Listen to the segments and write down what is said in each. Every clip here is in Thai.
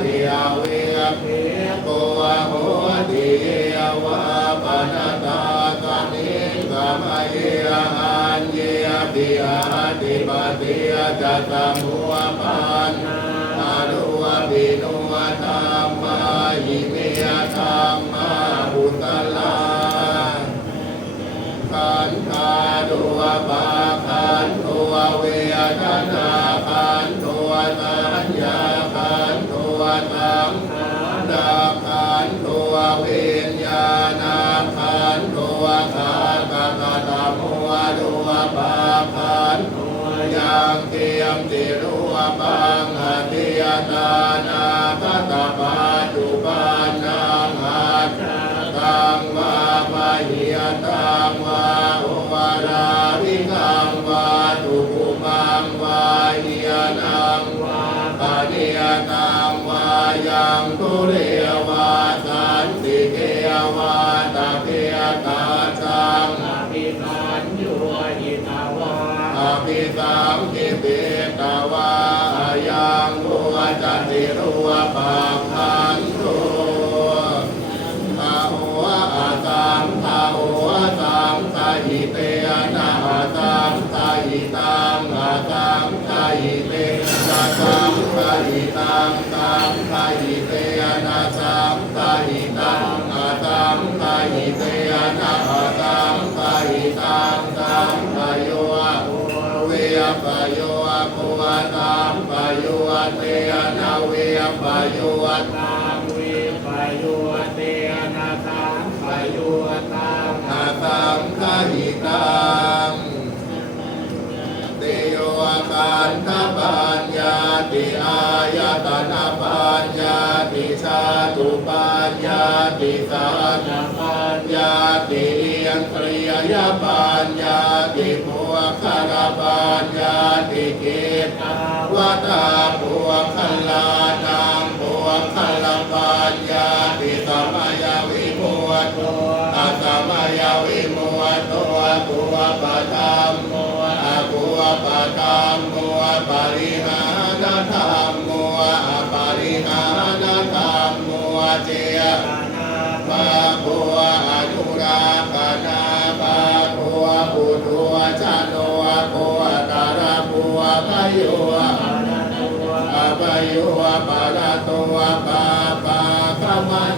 ติอเวเพโกโหติอวาปนาตากันิกามเยหันเยปิอาติปติจัตตมุปานารุปิโนธรรมาหิเมธรรมาอุตลาขันธาตุวปาขันตุวเวทนา งเกียมติรุวปังอธิยตานาคตาปาจุปานังอาชาตังวาปะหิยตังวาอุวาราวิกังวาตุกุมังวาหิยนังวาปะนิยตังวายังตุเรวา มภิเปตวายังบัวจันติรุวปังคันโตอาโออาตังอาโอตังสาหิเตนะอาตังสาหิตังอาตังสาหิเตนะตังสาหิตังตังสาหิ ปะโยอะตามวิปโยเตนะตังปโยตังอาตังคาหิตังเตโยอาการทปัญญาติอายตนะปัญญาติชาตุปัญญาติสัจปัญญาติเอียงตริยยปัญญาติภูคาลปัญญาติเกตวัตาภูคลานังภูคลปัญญาติสมัยวิมุตโตอามายวิมุตโตอากุวปะธัมโมอากุวปะธัมโมปริหานธรรมโมอะปริหานธรรมโมเจยปะโพอนุราปนาปะโพปุถุชะโนอะโพตาระโพพะโยอะอะปะ โยวะปะระโตวะปะปะขมา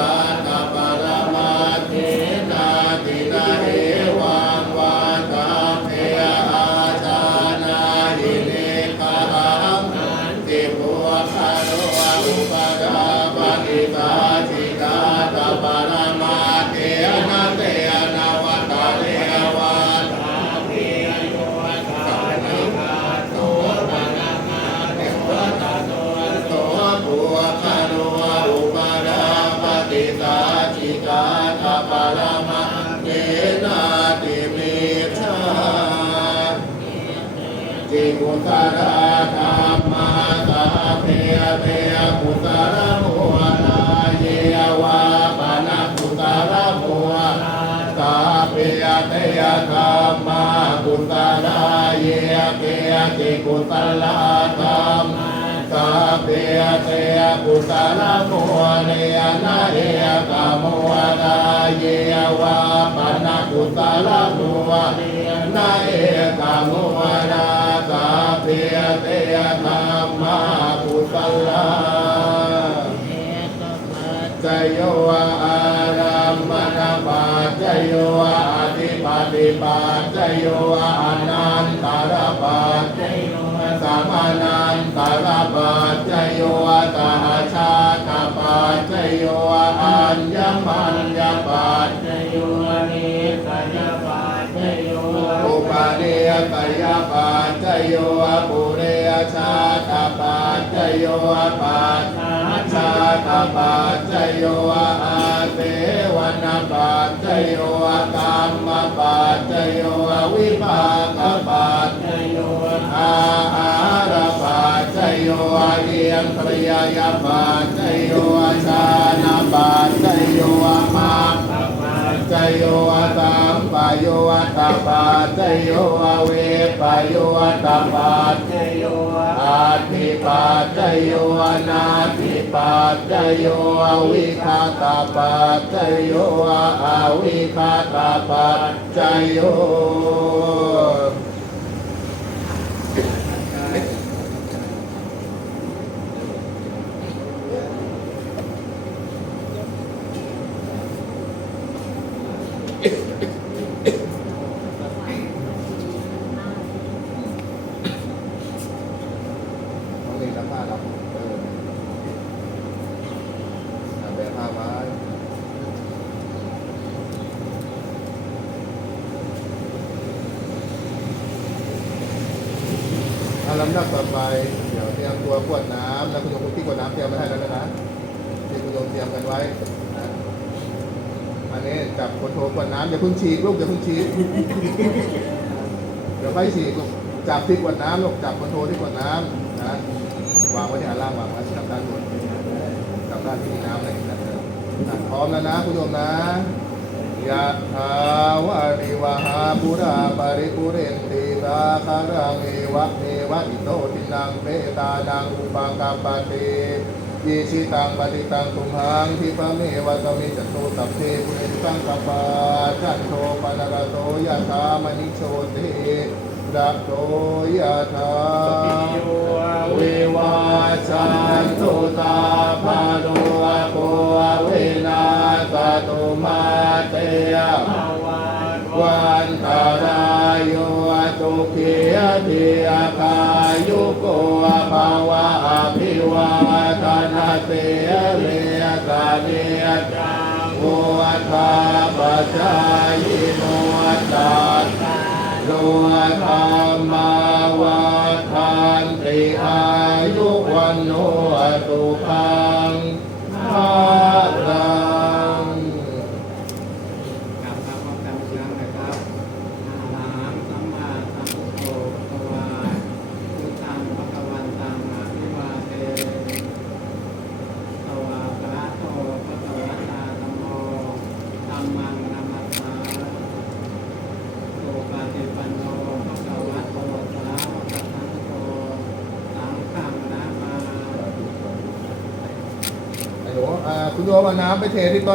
ชิ ปารามาเทนะติมิชาติกุตระธรรมาสาเพเตกุตระโมนาเยวาปนะกุตระโมสาเพเตธรรมากุตระเยเกติกุตระธรรมาเพเตียกุตระโมเนนะเอกโมนาเยวาปนะกุตระโมเนะเอกโมนาสาเพียเตียธรรมากุศลาจโยอารัมมณปาจโยอธิปฏิปาจโยอนันตารปาจโย ชาตาปาจโยอัญญมัญญปาจโยนิสยปาจโยอุปาเนยกายปัจจโยปุเรชาตาปัจจโยปัจชาตาปัจจโยอาเสวนาปัจจโยกรรมปัจจโย ปริยปัจจโยชานะปัจจโยมาปัจจโยตัมปะโยตัปปัจจโยเวปะโยตัปปัจจโยอาทิปัจจโยนาทิปัจจโยวิคาตาปัจจโยอาวิคาตาปัจจโย น้องเล็ก รับผ้ารับเอออะแบกผ้าไว้อาลำดับต่อไป เดี๋ยวเตรียมตัวขวดน้ำแล้วคุณโยมที่ขวดน้ำเตรียมไว้ให้แล้วนะที่คุณโยมเตรียมกันไว้นะอันนี้จับคนโทขวดน้ำอย่าเพิ่งฉีกลูกอย่าเพิ่งฉีกเดี๋ยวไปฉีกลูกจับที่ขวดน้ำลูกจับคนโทที่ขวดน้ำนะ วางไว้ที่อันล่างวางไว้จับด้านบนจับด้านที่มีน้ำอะไรอย่างเงี้ยนะพร้อมแล้วนะคุณโยมนะยะถาวาริวหาปุราปริปุเรนติตาคารังเอวะเมวะอิโตทินังเปตานังอุปังกาปะเตยิชิตังปฏิตังตุมหังทิปะเมวะตมิจจโตตัพเพปุเรนตังกปาจันโทปนรโตยะถามณิโชเต ดัตโตยะถาวิวาชันตุตาภาโลโกเวนาสตุมาเตยวันตารายโยตุขียติอาคายุโกภาวะอภิวาทนาเตเรกาเนจังโวทาปัจจายโนตัส โลธรรมาวันทันติอายุวันโนตุขังภาลัง กราบพระพุทธเจ้านะครับอาหารสัมมาสัมพุทโธภควาพุทธังภควันตังอะภิวาเทสวากขาโตภควตาธัมโมธัมมังนามัสสาโตปาติปันโนภควะโตสาวกสังโฆสังฆังนามา ไอ้หนูอ่า คุณโยมเอาน้ำไปเทที่ต้น